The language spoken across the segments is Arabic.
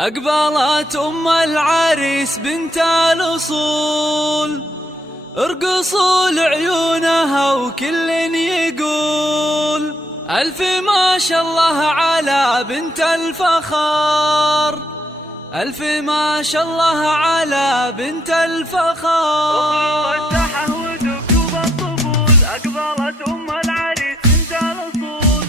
أقبلت أم العريس بنت الأصول، ارقصوا لعيونها وكل يقول ألف ما شاء الله على بنت الفخار، ألف ما شاء الله على بنت الفخار. والساحة ودكوب الطبول، أقبلت أم العريس بنت الأصول.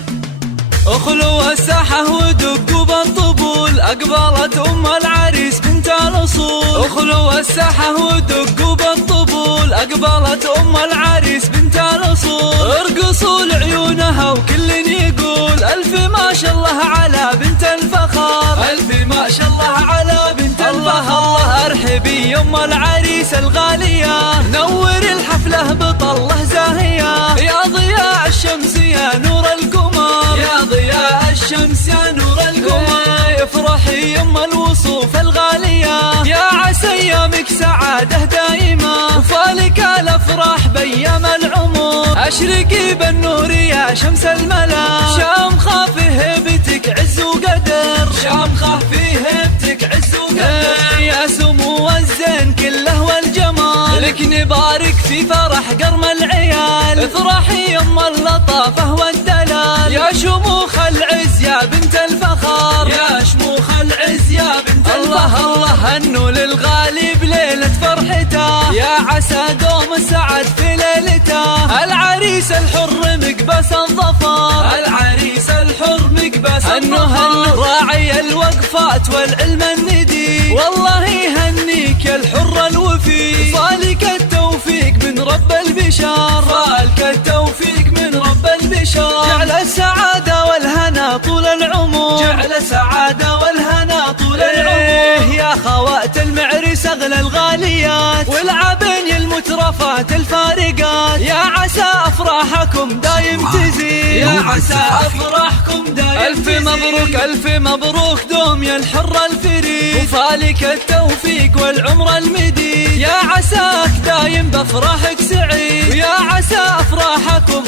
اخلوا الساحة ودقوا بالطبول، أقبلت أم العريس بنت الأصول. اخلوا الساحة ودقوا بالطبول، أقبلت أم العريس بنت الأصول. ارقصوا لعيونها وكل يقول ألف ما شاء الله على بنت الفخار، ألف ما شاء الله على بنت الفخار. الله ارحبي يا أم العريس الغالية، نور الحفلة بطلة زاهية، يا ضياء الشمس يا نور القمر، يا ضياء الشمس يا نور القمر. افرحي يم الوصوف الغالية، يا عسى ايامك سعادة دائمة، وفالك الافراح بايام العمر. اشرقي بالنور يا شمس الملا، شامخة في هيبتك عز وقدر، شامخة في هيبتك عز وقدر. يا سمو الزين كله والجمال، لك نبارك في فرح قرم العيال. افرحي يم اللطافة والدلال، يا شموخ العز يا بنت الفخار، يا شموخ العز يا بنت الفخار. الله هنوا للغالي بليلة فرحته، يا عسى دوم السعد في ليلته. العريس الحر مقبس الظفر، العريس الحر مقبس الظفر. راعي الوقفات والعلم الندي، والله يهنيك يا الحر الوفي. فالك التوفيق من رب البشار، فالك التوفيق من رب البشار. جعل السعادة والهنا طول العمر، جعل السعادة والهنا طول العمر. يا خوات المعرس اغلى الغاليات، والعبن المترفات الفارقات. يا عسى افراحكم دايم تزيد، يا عسى افراحكم دايم الف مبروك الف مبروك دوم يا الحر الفريد، وفالك التوفيق والعمر المديد. يا عساك دايم بافراحك سعيد، ويا عسى افراحكم